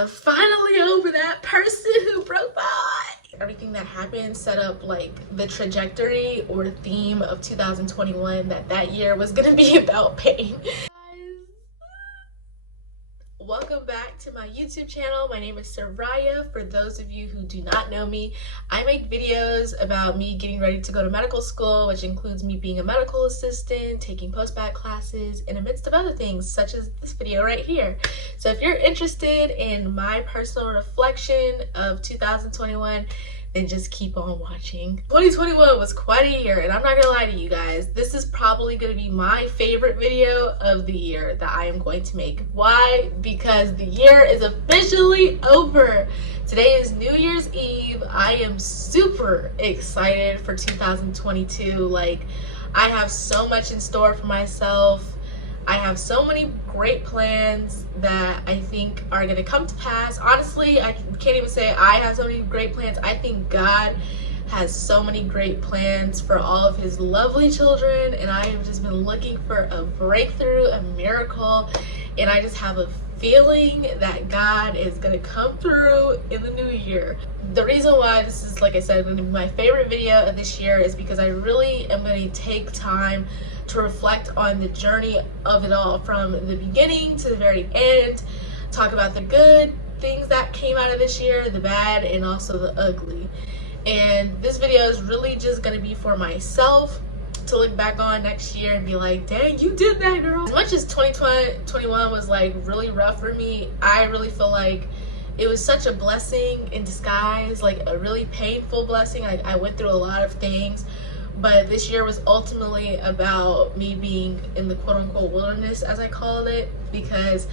I'm finally over that person who broke my heart. Everything that happened set up like the trajectory or theme of 2021 that year was gonna be about pain. Welcome back to my YouTube channel. My name is Seriah. For those of you who do not know me, I make videos about me getting ready to go to medical school, which includes me being a medical assistant, taking post-bac classes, in the midst of other things, such as this video right here. So if you're interested in my personal reflection of 2021, then just keep on watching. 2021 was quite a year, and I'm not gonna lie to you guys, this is probably gonna be my favorite video of the year that I am going to make. Why? Because the year is officially over. Today is New Year's Eve. I am super excited for 2022. Like, I have so much in store for myself. I have so many great plans that I think are going to come to pass. Honestly, I can't even say I have so many great plans. I think God has so many great plans for all of his lovely children, and I have just been looking for a breakthrough, a miracle, and I just have a feeling that God is going to come through in the new year. The reason why this is, like I said, going to be my favorite video of this year is because I really am going to take time to reflect on the journey of it all, from the beginning to the very end, talk about the good things that came out of this year, the bad, and also the ugly. And this video is really just going to be for myself to look back on next year and be like, dang, you did that, girl. As much as 2021 was like really rough for me, I really feel like it was such a blessing in disguise, like a really painful blessing. I went through a lot of things, but this year was ultimately about me being in the quote-unquote wilderness, as I called it, because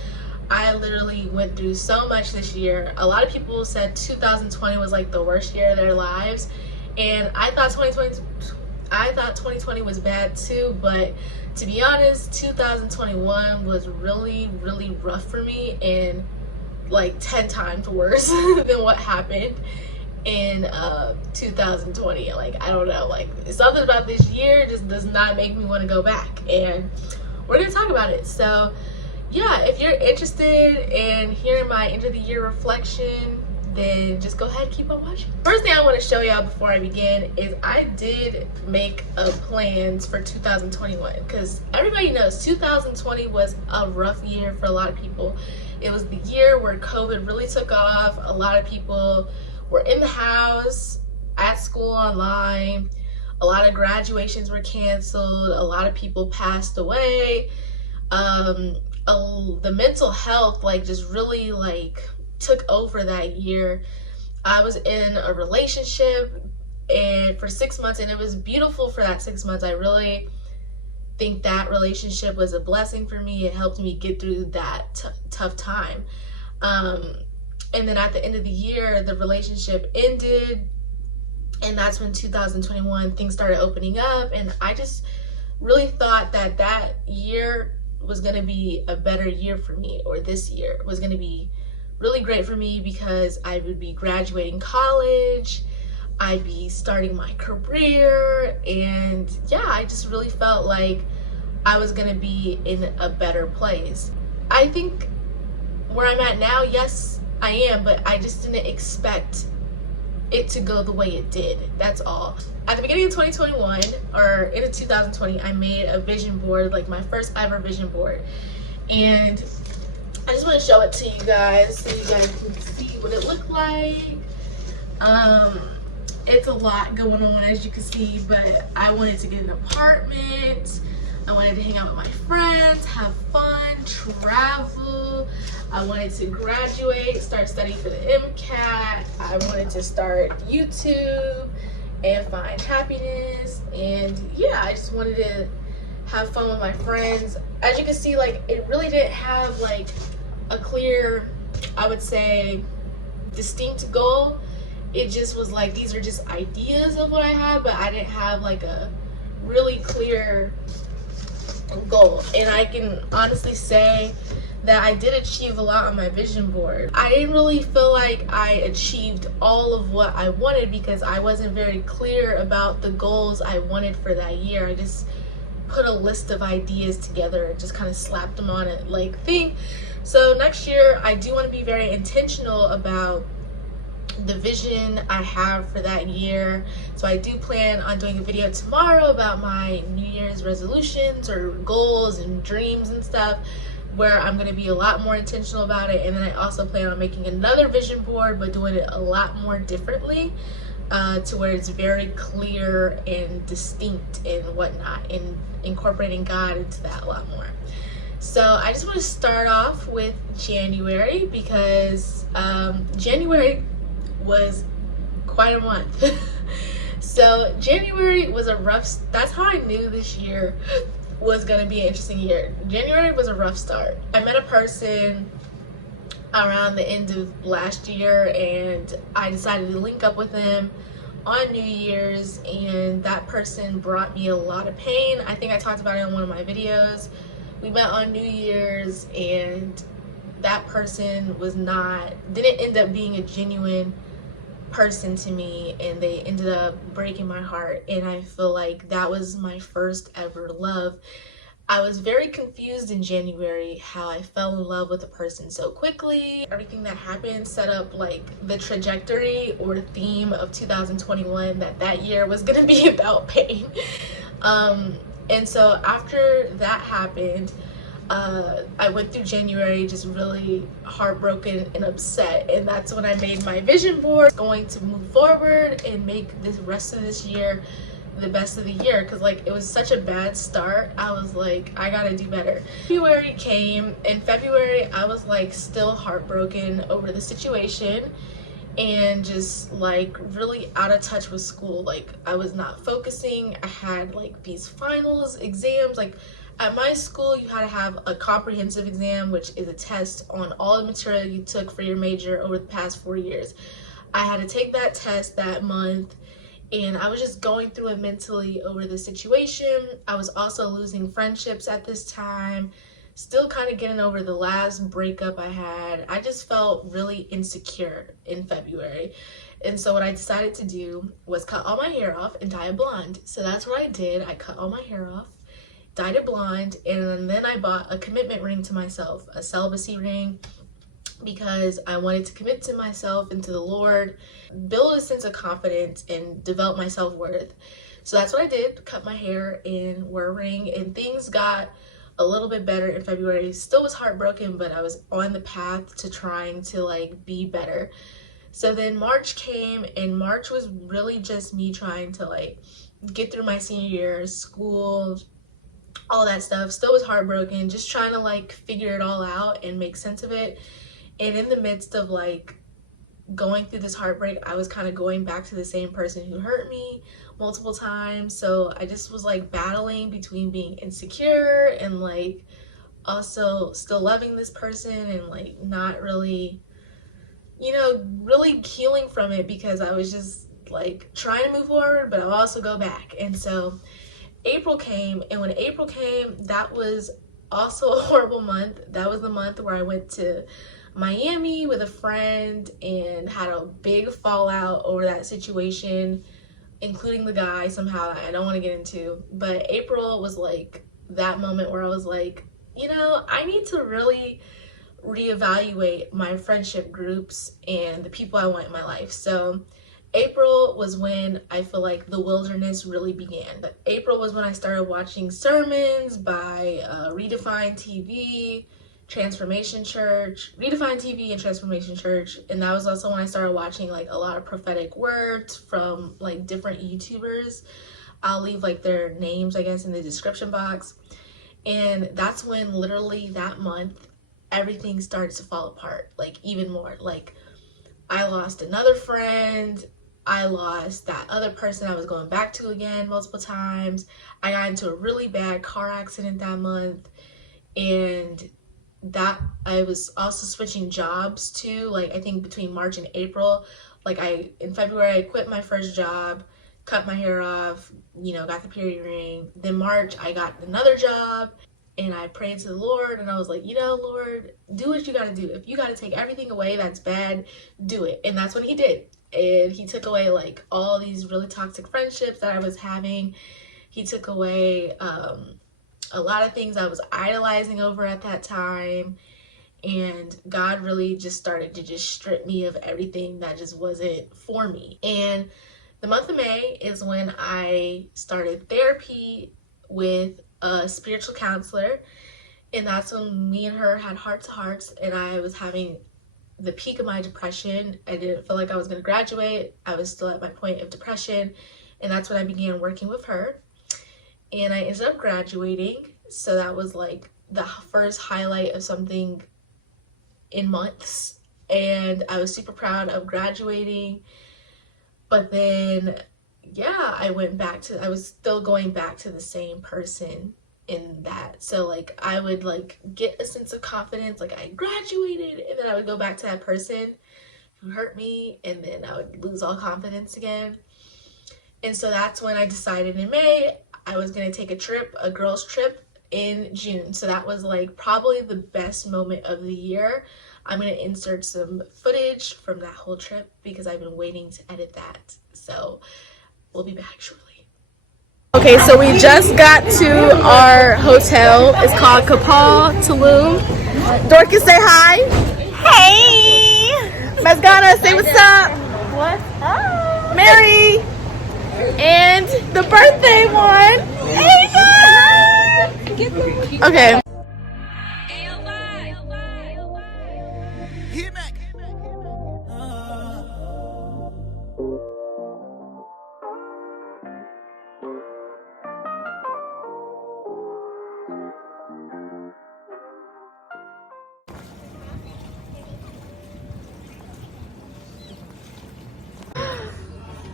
I literally went through so much this year. A lot of people said 2020 was like the worst year of their lives, and I thought 2020 was bad too, but to be honest, 2021 was really, really rough for me, and like 10 times worse than what happened in 2020. Like, I don't know, like something about this year just does not make me want to go back, and we're gonna talk about it. So yeah, if you're interested in hearing my end of the year reflection, then just go ahead and keep on watching. First thing I want to show y'all before I begin is I did make plans for 2021, because everybody knows 2020 was a rough year for a lot of people. It was the year where COVID really took off. A lot of people were in the house, at school online. A lot of graduations were canceled. A lot of people passed away. The mental health like just really like took over that year. I was in a relationship and for 6 months, and it was beautiful for that 6 months. I really think that relationship was a blessing for me. It helped me get through that tough time. And then at the end of the year, the relationship ended, and that's when 2021 things started opening up, and I just really thought that that year was going to be a better year for me, or this year was going to be really great for me, because I would be graduating college, I'd be starting my career, and yeah, I just really felt like I was going to be in a better place. I think where I'm at now, yes, I am, but I just didn't expect it to go the way it did. That's all. At the beginning of 2021, or into 2020, I made a vision board, like my first ever vision board, and I just want to show it to you guys so you guys can see what it looked like. It's a lot going on, as you can see, but I wanted to get an apartment. I wanted to hang out with my friends, have fun, travel. I wanted to graduate, start studying for the MCAT. I wanted to start YouTube and find happiness. And yeah, I just wanted to have fun with my friends. As you can see, like, it really didn't have like a clear, I would say, distinct goal. It just was like, these are just ideas of what I have, but I didn't have like a really clear goal. And I can honestly say that I did achieve a lot on my vision board. I didn't really feel like I achieved all of what I wanted, because I wasn't very clear about the goals I wanted for that year. I just put a list of ideas together and just kind of slapped them on it like thing. So next year, I do want to be very intentional about the vision I have for that year. So I do plan on doing a video tomorrow about my New Year's resolutions or goals and dreams and stuff, where I'm going to be a lot more intentional about it. And then I also plan on making another vision board, but doing it a lot more differently, to where it's very clear and distinct and whatnot, and incorporating God into that a lot more. So I just want to start off with January, because January was quite a month. So January was a rough, that's how I knew this year was going to be an interesting year. January was a rough start. I met a person around the end of last year, and I decided to link up with him on New Year's, and that person brought me a lot of pain. I think I talked about it in one of my videos. We met on New Year's, and that person didn't end up being a genuine person to me, and they ended up breaking my heart. And I feel like that was my first ever love. I was very confused in January how I fell in love with a person so quickly. Everything that happened set up like the trajectory or theme of 2021, that year was gonna be about pain. And so after that happened, I went through January just really heartbroken and upset, and that's when I made my vision board, going to move forward and make this rest of this year the best of the year, because like it was such a bad start. I was like, I gotta do better. February came. In February, I was like still heartbroken over the situation, and just like really out of touch with school. Like I was not focusing. I had like these finals, exams. Like at my school, you had to have a comprehensive exam, which is a test on all the material you took for your major over the past 4 years. I had to take that test that month, and I was just going through it mentally over the situation. I was also losing friendships at this time, still kind of getting over the last breakup I had. I just felt really insecure in February. And so what I decided to do was cut all my hair off and dye it blonde. So that's what I did. I cut all my hair off, dyed it blonde, and then I bought a commitment ring to myself, a celibacy ring, because I wanted to commit to myself and to the Lord, build a sense of confidence, and develop my self-worth. So that's what I did, cut my hair and wear a ring, and things got a little bit better in February. Still was heartbroken, but I was on the path to trying to like be better. So then March came, and March was really just me trying to like get through my senior year, school, all that stuff. Still was heartbroken, just trying to like figure it all out and make sense of it. And in the midst of like going through this heartbreak, I was kind of going back to the same person who hurt me multiple times. So I just was like battling between being insecure and like also still loving this person, and like not really, you know, really healing from it, because I was just like trying to move forward, but I'll also go back. And so April came, and when April came, that was also a horrible month. That was the month where I went to Miami with a friend and had a big fallout over that situation, including the guy somehow I don't want to get into. But April was like that moment where I was like, you know, I need to really reevaluate my friendship groups and the people I want in my life. So April was when I feel like the wilderness really began. April was when I started watching sermons by Redefine TV, Transformation Church, Redefine TV and Transformation Church. And that was also when I started watching like a lot of prophetic words from like different YouTubers. I'll leave like their names, I guess, in the description box. And that's when literally that month, everything started to fall apart, like even more. Like I lost another friend. I lost that other person I was going back to again multiple times. I got into a really bad car accident that month, and that I was also switching jobs too. Like I think between March and April, like in February I quit my first job, cut my hair off, you know, got the period ring. Then March I got another job, and I prayed to the Lord, and I was like, you know, Lord, do what you gotta do. If you gotta take everything away that's bad, do it. And that's what he did. And he took away like all these really toxic friendships that I was having. He took away a lot of things I was idolizing over at that time. and God really just started to just strip me of everything that just wasn't for me. And the month of May is when I started therapy with a spiritual counselor, and that's when me and her had heart to hearts, and I was having the peak of my depression. I didn't feel like I was going to graduate. I was still at my point of depression, and that's when I began working with her, and I ended up graduating. So that was like the first highlight of something in months, and I was super proud of graduating. But then yeah, I was still going back to the same person in that. So like I would like get a sense of confidence, like I graduated, and then I would go back to that person who hurt me, and then I would lose all confidence again. And so that's when I decided in May I was going to take a girls trip in June. So that was like probably the best moment of the year. I'm going to insert some footage from that whole trip because I've been waiting to edit that. So we'll be back shortly. Okay, so we just got to our hotel. It's called Kapal Tulum. Dorcas, say hi. Hey. Masgana, say what's up. What's up? Mary. And the birthday one. Ava. Okay.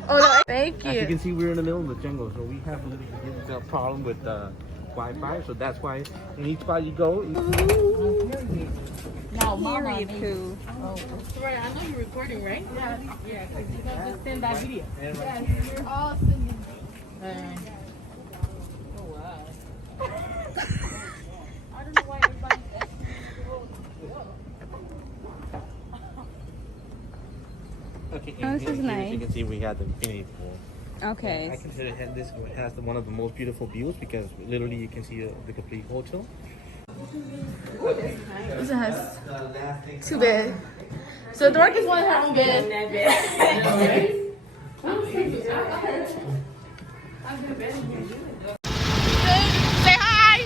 Oh, no. Thank you. As you can see, we're in the middle of the jungle, so we have a little bit of a problem with Wi-Fi. So that's why in each spot you go. No, period too. Oh. Right, I know you're recording, right? Yeah. Yeah. Just send that video. Yes, we're all sending. Oh wow. I don't know why everybody's asking me to go. Okay, Oh, this is nice. As you can see, we have the infinity pool. Okay. I consider this has one of the most beautiful views because literally you can see the complete hotel. This has 2 beds. So Dorcas wanted her own bed. Say hi.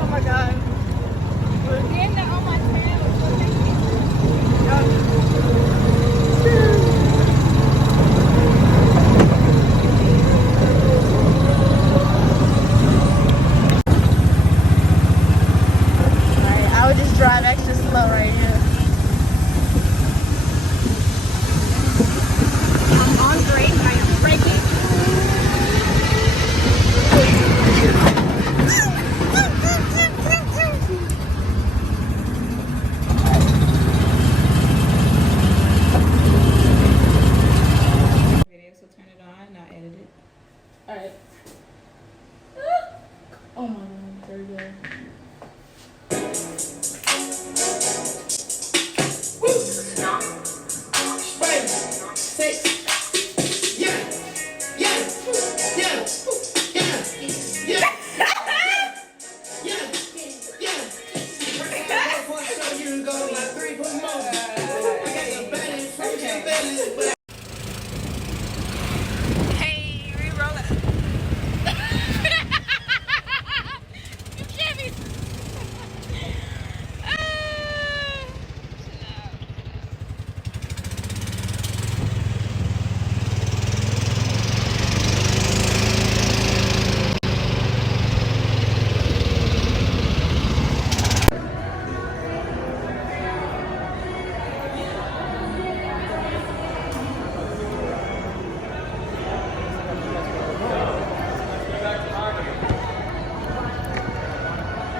Oh my god. I would just drive extra slow right here. I'm on grade, but I am braking. Video, so turn it on and I'll edit it. Alright. Oh my god, there we go.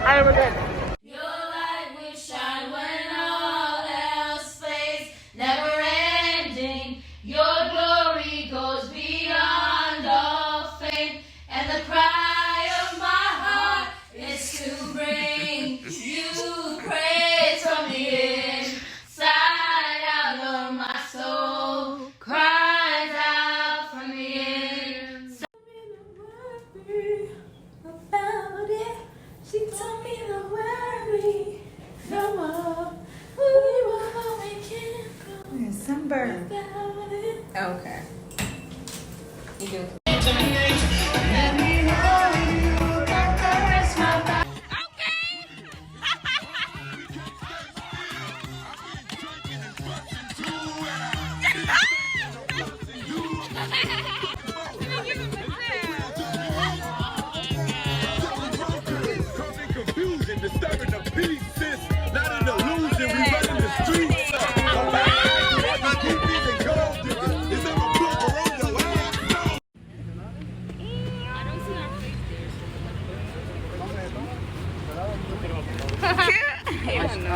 Alright, we're good. Your light will shine when all else fades, never ending. Your glory goes beyond all fame, and the cry of my heart is to bring you praise from the inside out of my soul. Cries out from the inside.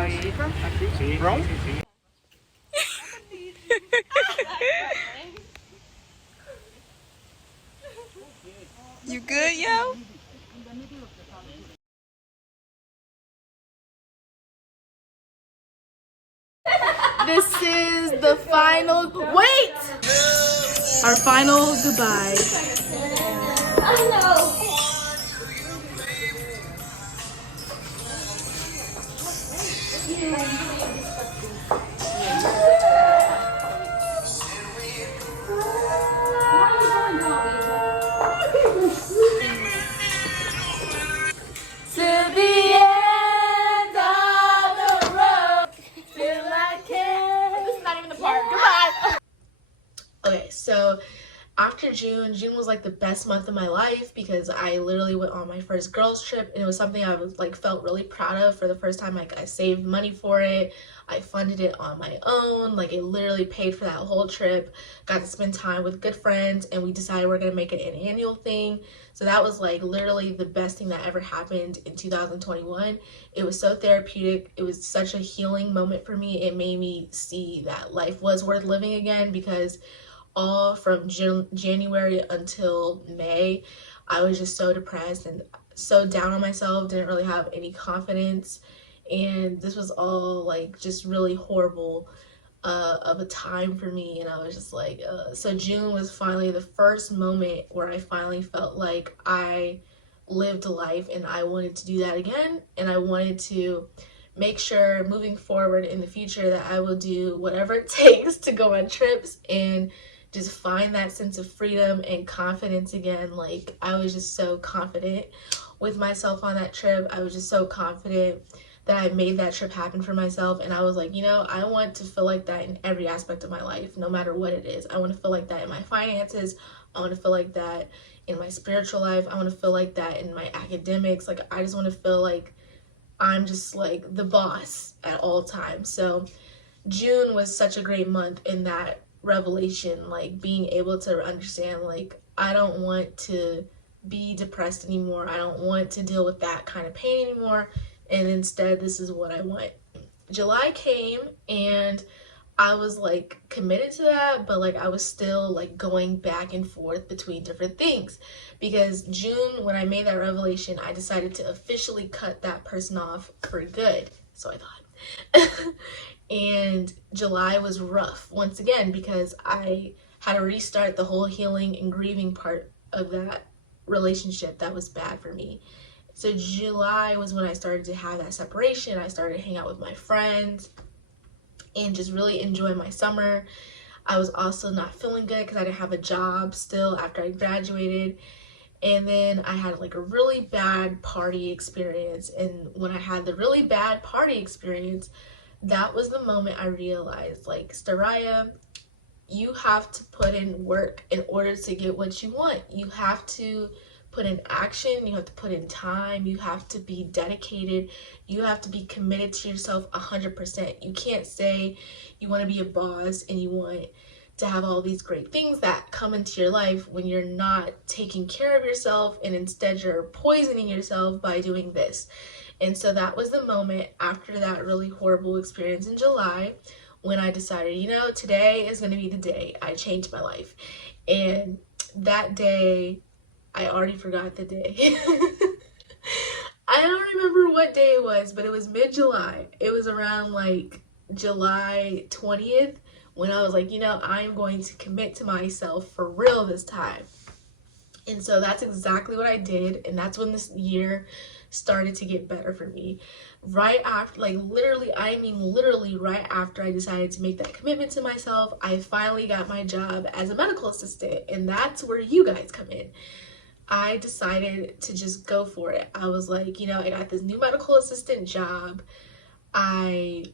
Rome? You good, yo? This is the final, wait! Our final goodbye. Till the end of the road, till I can. This is not even the part. Goodbye. Okay, so after June was like the best month of my life because I literally went on my first girls trip, and it was something I was like felt really proud of for the first time. Like, I saved money for it, I funded it on my own, like it literally paid for that whole trip. Got to spend time with good friends, and we decided we're gonna make it an annual thing. So that was like literally the best thing that ever happened in 2021. It was so therapeutic. It was such a healing moment for me. It made me see that life was worth living again, because all from January until May, I was just so depressed and so down on myself, didn't really have any confidence, and this was all like just really horrible of a time for me. And I was just like, so June was finally the first moment where I finally felt like I lived life and I wanted to do that again, and I wanted to make sure moving forward in the future that I will do whatever it takes to go on trips and just find that sense of freedom and confidence again. Like, I was just so confident with myself on that trip. I was just so confident that I made that trip happen for myself, and I was like, you know, I want to feel like that in every aspect of my life, no matter what it is. I want to feel like that in my finances. I want to feel like that in my spiritual life. I want to feel like that in my academics. Like, I just want to feel like I'm just like the boss at all times. So June was such a great month in that revelation, like being able to understand, like, I don't want to be depressed anymore. I don't want to deal with that kind of pain anymore, and instead this is what I want. July came, and I was like committed to that, but like I was still like going back and forth between different things, because June, when I made that revelation, I decided to officially cut that person off for good, so I thought. And July was rough once again because I had to restart the whole healing and grieving part of that relationship that was bad for me. So July was when I started to have that separation. I started to hang out with my friends and just really enjoy my summer. I was also not feeling good because I didn't have a job still after I graduated. And then I had like a really bad party experience. And when I had the really bad party experience, that was the moment I realized, like, Seriah, you have to put in work in order to get what you want. You have to put in action, you have to put in time, you have to be dedicated, you have to be committed to yourself 100%. You can't say you want to be a boss and you want to have all these great things that come into your life when you're not taking care of yourself, and instead you're poisoning yourself by doing this. And so that was the moment after that really horrible experience in July when I decided, you know, today is going to be the day I changed my life. And that day, I already forgot the day. I don't remember what day it was, but it was mid-July. It was around like July 20th when I was like, you know, I'm going to commit to myself for real this time. And so that's exactly what I did, and that's when this year started to get better for me. Right after, like literally, I mean literally right after I decided to make that commitment to myself, I finally got my job as a medical assistant, and that's where you guys come in. I decided to just go for it. I was like, you know, I got this new medical assistant job. I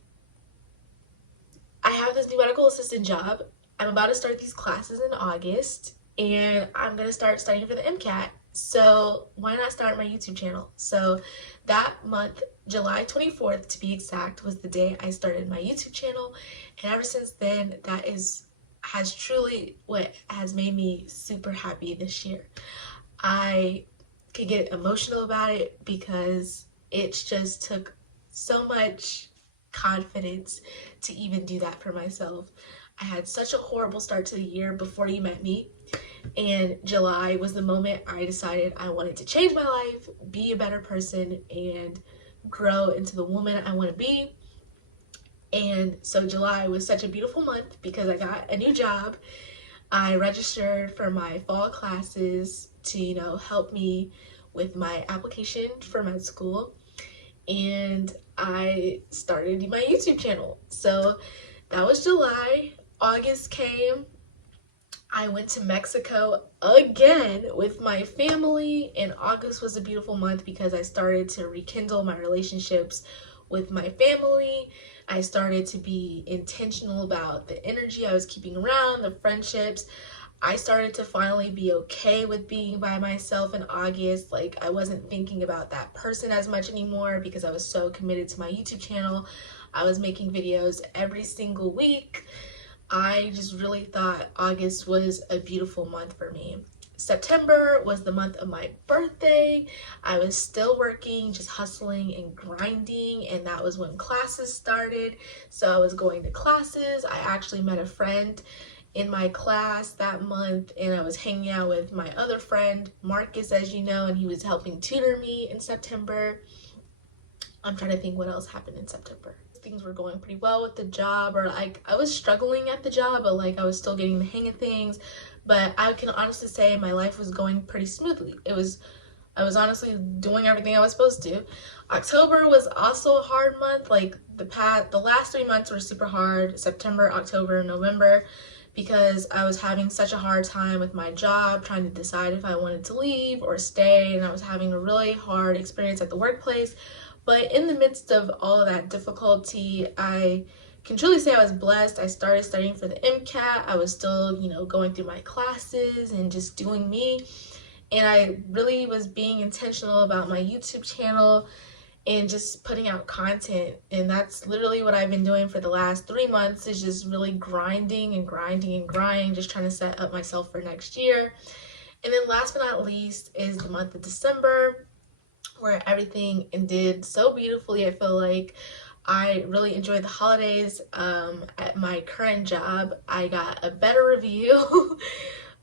have this new medical assistant job. I'm about to start these classes in August, and I'm going to start studying for the MCAT. So why not start my YouTube channel? So that month, July 24th to be exact, was the day I started my YouTube channel. And ever since then, that has truly what has made me super happy this year. I could get emotional about it because it just took so much confidence to even do that for myself. I had such a horrible start to the year before you met me, and July was the moment I decided I wanted to change my life, be a better person, and grow into the woman I want to be. And so July was such a beautiful month because I got a new job. I registered for my fall classes to, help me with my application for med school. And I started my YouTube channel. So that was July. August came. I went to Mexico again with my family, and August was a beautiful month because I started to rekindle my relationships with my family. I started to be intentional about the energy I was keeping around, the friendships. I started to finally be okay with being by myself in August. Like, I wasn't thinking about that person as much anymore because I was so committed to my YouTube channel. I was making videos every single week. I just really thought August was a beautiful month for me. September was the month of my birthday. I was still working, just hustling and grinding, and that was when classes started. So I was going to classes. I actually met a friend in my class that month, and I was hanging out with my other friend, Marcus, as you know, and he was helping tutor me in September. I'm trying to think what else happened in September. Things were going pretty well with the job, or like I was struggling at the job, but like I was still getting the hang of things. But I can honestly say my life was going pretty smoothly. I was honestly doing everything I was supposed to. October was also a hard month. Like the last 3 months were super hard, September, October, November, because I was having such a hard time with my job, trying to decide if I wanted to leave or stay, and I was having a really hard experience at the workplace. But in the midst of all of that difficulty, I can truly say I was blessed. I started studying for the MCAT. I was still, going through my classes and just doing me. And I really was being intentional about my YouTube channel and just putting out content. And that's literally what I've been doing for the last 3 months, is just really grinding and grinding and grinding, just trying to set up myself for next year. And then last but not least is the month of December, where everything ended so beautifully. I feel like I really enjoyed the holidays. At my current job, I got a better review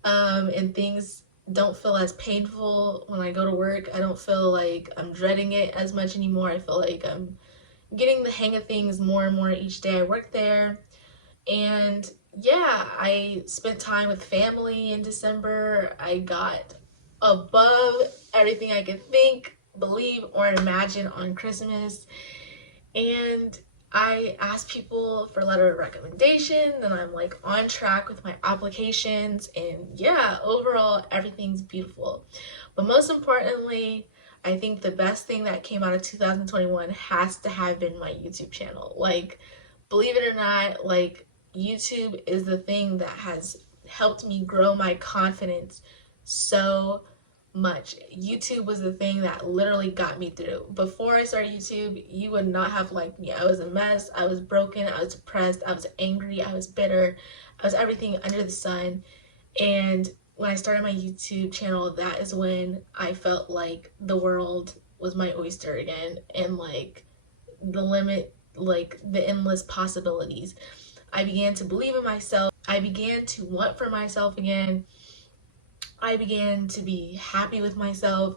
and things don't feel as painful when I go to work. I don't feel like I'm dreading it as much anymore. I feel like I'm getting the hang of things more and more each day I work there. And yeah, I spent time with family in December. I got above everything I could think, believe, or imagine on Christmas. And I asked people for letter of recommendation, and I'm like on track with my applications, and yeah, overall everything's beautiful. But most importantly, I think the best thing that came out of 2021 has to have been my YouTube channel. Like, believe it or not, like, YouTube is the thing that has helped me grow my confidence so much. YouTube was the thing that literally got me through. Before I started YouTube, you would not have liked me. I was a mess. I was broken. I was depressed. I was angry. I was bitter. I was everything under the sun. And when I started my YouTube channel, that is when I felt like the world was my oyster again, and like the limit, like the endless possibilities. I began to believe in myself. I began to want for myself again. I began to be happy with myself.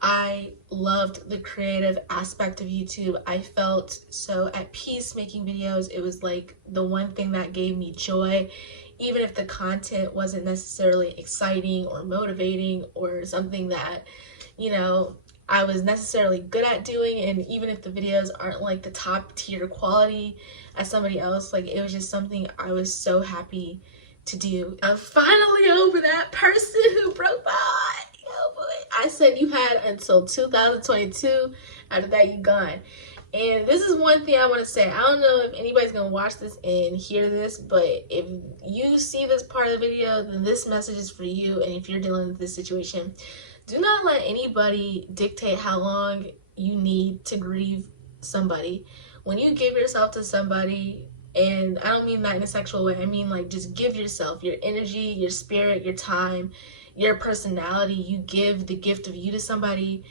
I loved the creative aspect of YouTube. I felt so at peace making videos. It was like the one thing that gave me joy, even if the content wasn't necessarily exciting or motivating or something that, I was necessarily good at doing. And even if the videos aren't like the top tier quality as somebody else, like, it was just something I was so happy to do. I'm finally over that person who broke my heart. Oh boy. I said you had until 2022. After that, you gone. And this is one thing I want to say. I don't know if anybody's gonna watch this and hear this, but if you see this part of the video, then this message is for you. And if you're dealing with this situation, do not let anybody dictate how long you need to grieve somebody. When you give yourself to somebody, and I don't mean that in a sexual way, I mean like just give yourself, your energy, your spirit, your time, your personality. You give the gift of you to somebody,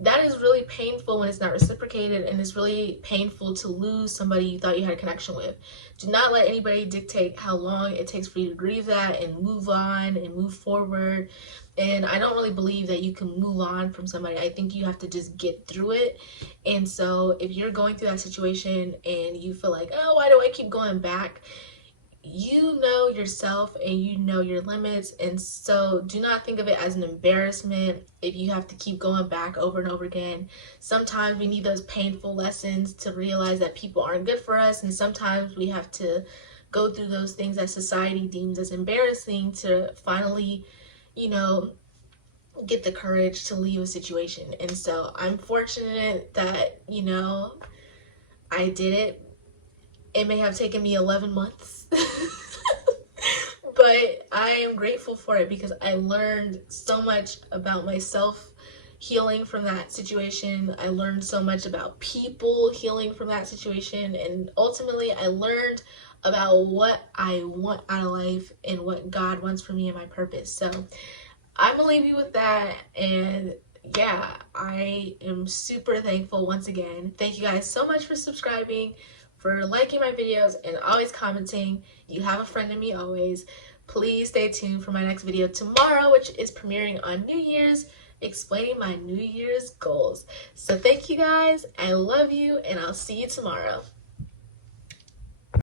that is really painful when it's not reciprocated, and it's really painful to lose somebody you thought you had a connection with. Do not let anybody dictate how long it takes for you to grieve that and move on and move forward. And I don't really believe that you can move on from somebody. I think you have to just get through it. And so if you're going through that situation and you feel like, oh, why do I keep going back? You know yourself and you know your limits, and so do not think of it as an embarrassment if you have to keep going back over and over again. Sometimes we need those painful lessons to realize that people aren't good for us, and sometimes we have to go through those things that society deems as embarrassing to finally, you know, get the courage to leave a situation. And so I'm fortunate that, you know, I did it. It may have taken me 11 months, but I am grateful for it because I learned so much about myself healing from that situation. I learned so much about people healing from that situation, and ultimately I learned about what I want out of life and what God wants for me and my purpose. So I'm gonna leave you with that, and yeah, I am super thankful once again. Thank you guys so much for subscribing, for liking my videos, and always commenting. You have a friend in me always. Please stay tuned for my next video tomorrow, which is premiering on New Year's, explaining my New Year's goals. So thank you guys, I love you, and I'll see you tomorrow.